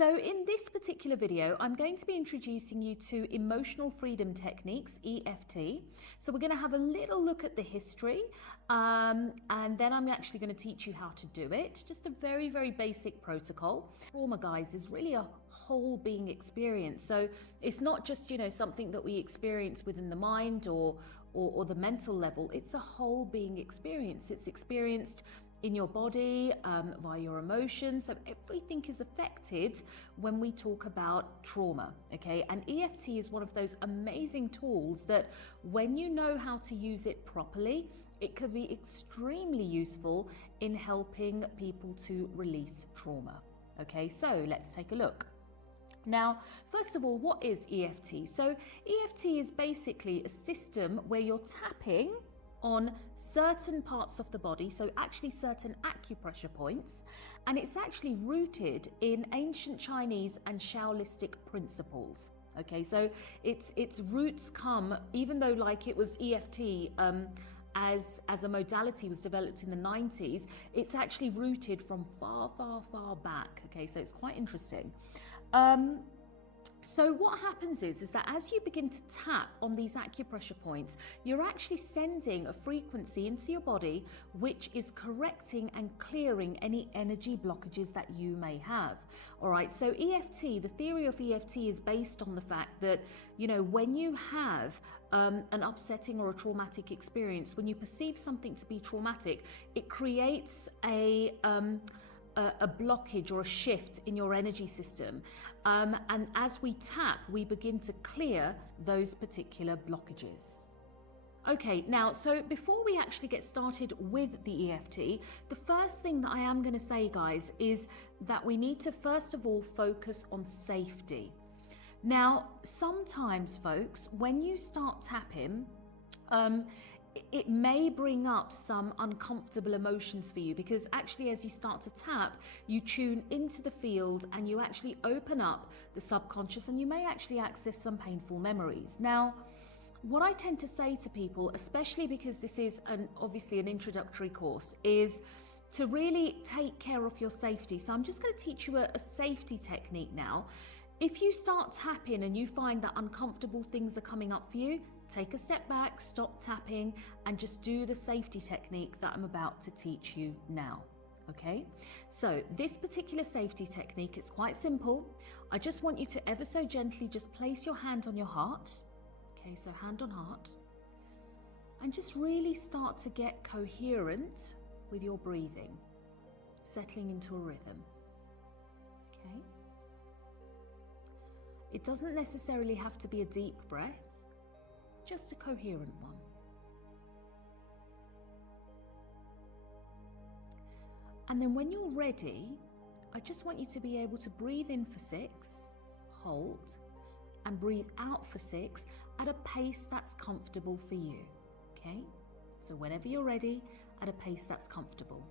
So in this particular video, I'm going to be introducing you to emotional freedom techniques, EFT. So we're going to have a little look at the history, and then I'm actually going to teach you how to do it. Just a very, very basic protocol. Trauma, guys, is really a whole being experience. So it's not just, something that we experience within the mind or the mental level. It's a whole being experience. It's experienced in your body, via your emotions. So everything is affected when we talk about trauma, okay? And EFT is one of those amazing tools that when you know how to use it properly, it could be extremely useful in helping people to release trauma, okay? So let's take a look. Now, first of all, what is EFT? So EFT is basically a system where you're tapping on certain parts of the body, so actually certain acupressure points, and it's actually rooted in ancient Chinese and Shaolistic principles. Okay, so its roots come, even though like it was EFT as a modality was developed in the 90s, it's actually rooted from far, far, far back. Okay, so it's quite interesting. So what happens is that as you begin to tap on these acupressure points, you're actually sending a frequency into your body which is correcting and clearing any energy blockages that you may have. All right, so EFT, the theory of EFT is based on the fact that, when you have an upsetting or a traumatic experience, when you perceive something to be traumatic, it creates a blockage or a shift in your energy system. And as we tap, we begin to clear those particular blockages. Okay, now, so before we actually get started with the EFT, the first thing that I am going to say, guys, is that we need to first of all focus on safety. Now, sometimes, folks, when you start tapping, it may bring up some uncomfortable emotions for you, because actually as you start to tap, you tune into the field and you actually open up the subconscious and you may actually access some painful memories. Now, what I tend to say to people, especially because this is obviously an introductory course, is to really take care of your safety. So I'm just going to teach you a safety technique now. If you start tapping and you find that uncomfortable things are coming up for you, take a step back, stop tapping, and just do the safety technique that I'm about to teach you now, okay? So this particular safety technique is quite simple. I just want you to ever so gently just place your hand on your heart, okay, so hand on heart, and just really start to get coherent with your breathing, settling into a rhythm, okay? It doesn't necessarily have to be a deep breath, just a coherent one. And then when you're ready, I just want you to be able to breathe in for 6, hold, and breathe out for 6 at a pace that's comfortable for you, okay? So whenever you're ready, at a pace that's comfortable.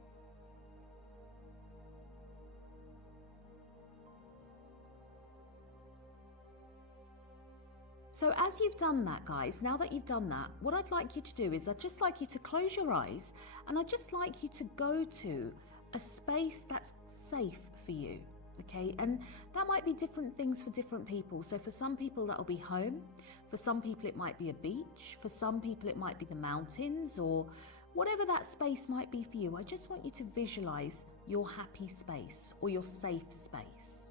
So as you've done that, guys, now that you've done that, what I'd like you to do is I'd just like you to close your eyes and I'd just like you to go to a space that's safe for you, okay? And that might be different things for different people. So for some people that'll be home, for some people it might be a beach, for some people it might be the mountains, or whatever that space might be for you. I just want you to visualize your happy space or your safe space.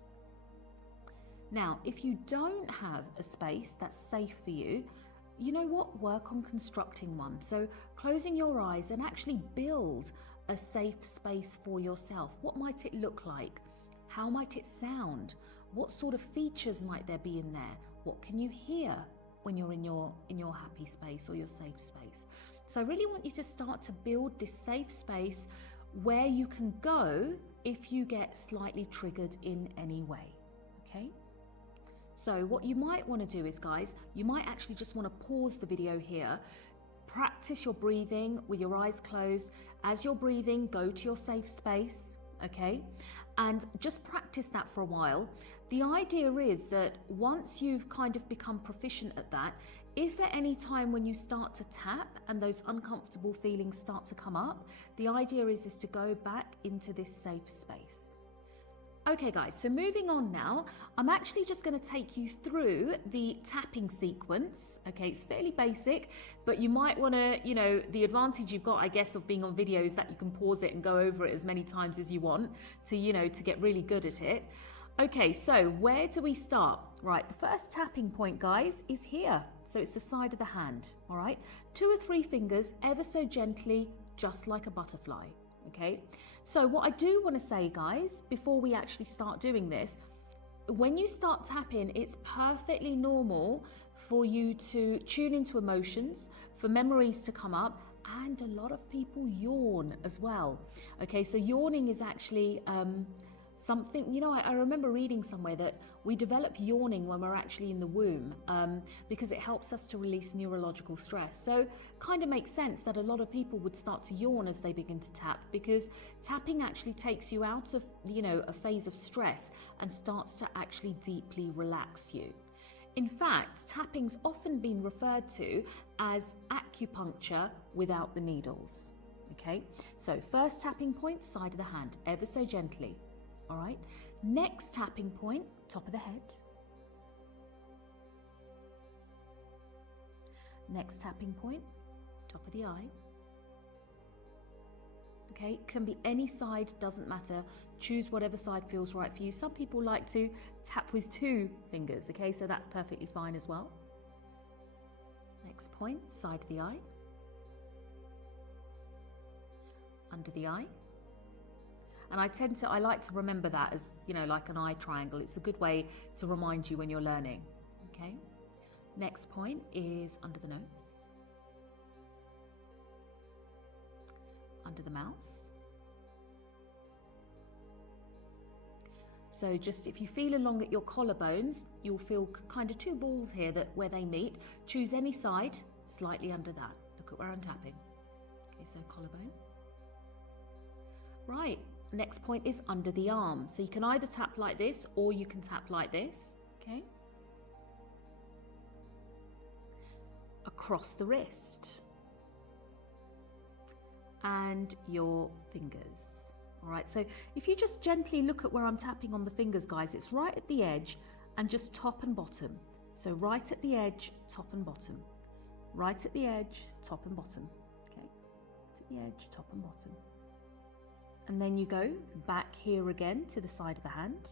Now, if you don't have a space that's safe for you, you know what? Work on constructing one. So closing your eyes and actually build a safe space for yourself. What might it look like? How might it sound? What sort of features might there be in there? What can you hear when you're in your happy space or your safe space? So I really want you to start to build this safe space where you can go if you get slightly triggered in any way, okay? So what you might want to do is, guys, you might actually just want to pause the video here, practice your breathing with your eyes closed. As you're breathing, go to your safe space, okay? And just practice that for a while. The idea is that once you've kind of become proficient at that, if at any time when you start to tap and those uncomfortable feelings start to come up, the idea is to go back into this safe space. Okay guys, so moving on now, I'm actually just going to take you through the tapping sequence. Okay, it's fairly basic, but you might want to, the advantage you've got, I guess, of being on video is that you can pause it and go over it as many times as you want to, to get really good at it. Okay, so where do we start? Right, the first tapping point, guys, is here. So it's the side of the hand, all right? 2 or 3 fingers, ever so gently, just like a butterfly. Okay, so what I do want to say, guys, before we actually start doing this, when you start tapping, it's perfectly normal for you to tune into emotions, for memories to come up, and a lot of people yawn as well. Okay, so yawning is actually something, I remember reading somewhere that we develop yawning when we're actually in the womb because it helps us to release neurological stress. So kind of makes sense that a lot of people would start to yawn as they begin to tap, because tapping actually takes you out of, a phase of stress and starts to actually deeply relax you. In fact, tapping's often been referred to as acupuncture without the needles. Okay, so first tapping point, side of the hand, ever so gently. All right, next tapping point, top of the head. Next tapping point, top of the eye. Okay, can be any side, doesn't matter. Choose whatever side feels right for you. Some people like to tap with 2 fingers, okay, so that's perfectly fine as well. Next point, side of the eye. Under the eye. And I like to remember that as, like an eye triangle. It's a good way to remind you when you're learning, okay? Next point is under the nose, under the mouth. So just if you feel along at your collarbones, you'll feel kind of 2 balls here where they meet. Choose any side, slightly under that. Look at where I'm tapping. Okay, so collarbone. Right. Next point is under the arm. So you can either tap like this or you can tap like this, okay? Across the wrist. And your fingers. All right, so if you just gently look at where I'm tapping on the fingers, guys, it's right at the edge and just top and bottom. So right at the edge, top and bottom. Right at the edge, top and bottom, okay? At the edge, top and bottom. And then you go back here again to the side of the hand,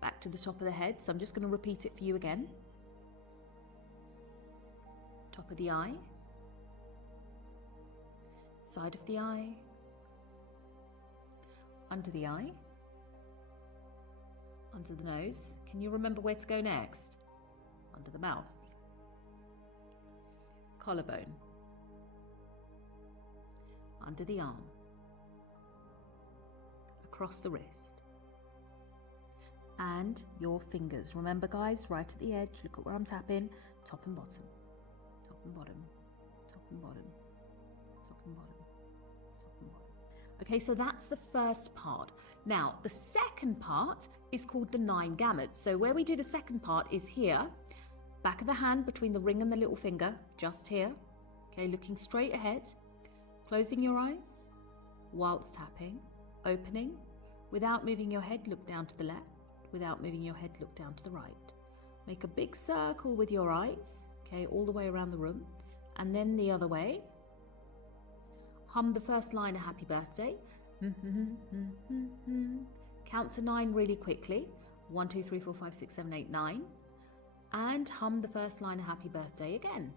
back to the top of the head. So I'm just going to repeat it for you again. Top of the eye, side of the eye, under the eye, under the nose. Can you remember where to go next? Under the mouth, collarbone, under the arm, across the wrist, and your fingers. Remember, guys, right at the edge, look at where I'm tapping, top and bottom, top and bottom, top and bottom, top and bottom, top and bottom. Okay, so that's the first part. Now, the second part is called the 9 gamuts. So where we do the second part is here, back of the hand between the ring and the little finger, just here. Okay, looking straight ahead, closing your eyes whilst tapping, opening. Without moving your head, look down to the left. Without moving your head, look down to the right. Make a big circle with your eyes, okay, all the way around the room. And then the other way. Hum the first line of Happy Birthday. Count to 9 really quickly. 1, 2, 3, 4, 5, 6, 7, 8, 9. And hum the first line of Happy Birthday again.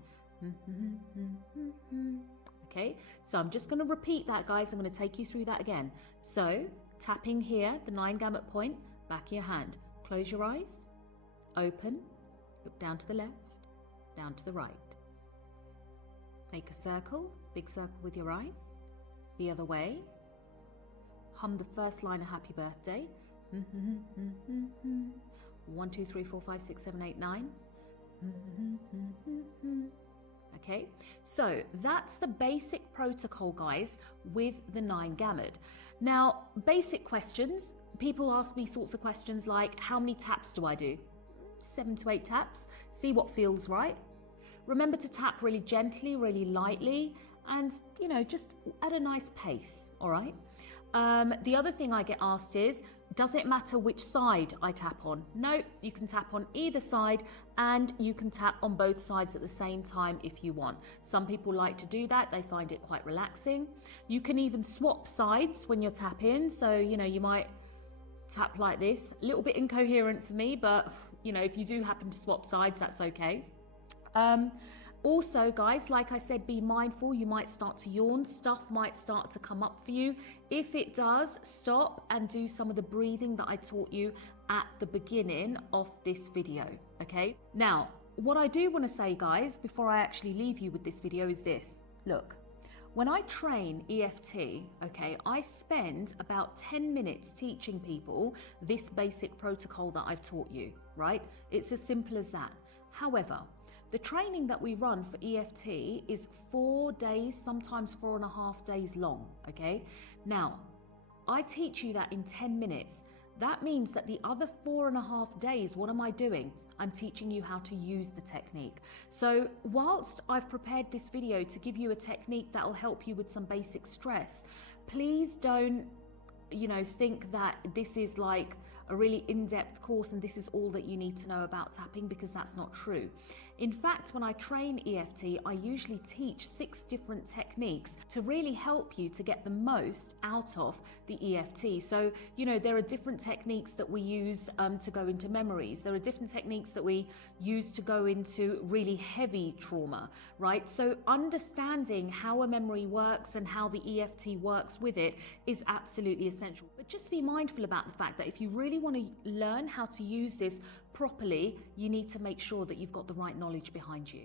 Okay, so I'm just going to repeat that, guys. I'm going to take you through that again. So tapping here, the 9 gamut point, back of your hand. Close your eyes, open, look down to the left, down to the right. Make a circle, big circle with your eyes. The other way. Hum the first line of Happy Birthday. 1, 2, 3, 4, 5, 6, 7, 8, 9. Okay, so that's the basic protocol, guys, with the 9 gamut. Now, basic questions. People ask me sorts of questions like, how many taps do I do? 7 to 8 taps. See what feels right. Remember to tap really gently, really lightly, and, just at a nice pace, all right? The other thing I get asked is, Does it matter which side I tap on? No, you can tap on either side and you can tap on both sides at the same time if you want. Some people like to do that. They find it quite relaxing. You can even swap sides when you're tapping. So, you might tap like this. A little bit incoherent for me, but, if you do happen to swap sides, that's okay. Also, guys, like I said, be mindful. You might start to yawn. Stuff might start to come up for you. If it does, stop and do some of the breathing that I taught you at the beginning of this video, okay? Now, what I do want to say, guys, before I actually leave you with this video is this. Look, when I train EFT, okay, I spend about 10 minutes teaching people this basic protocol that I've taught you, right? It's as simple as that. However, the training that we run for EFT is 4 days, sometimes 4.5 days long, okay? Now, I teach you that in 10 minutes. That means that the other 4.5 days, what am I doing? I'm teaching you how to use the technique. So whilst I've prepared this video to give you a technique that will help you with some basic stress, please don't, think that this is like a really in-depth course and this is all that you need to know about tapping, because that's not true. In fact, when I train EFT, I usually teach 6 different techniques to really help you to get the most out of the EFT. So, there are different techniques that we use to go into memories. There are different techniques that we use to go into really heavy trauma, right? So understanding how a memory works and how the EFT works with it is absolutely essential. But just be mindful about the fact that if you really want to learn how to use this properly, you need to make sure that you've got the right knowledge behind you.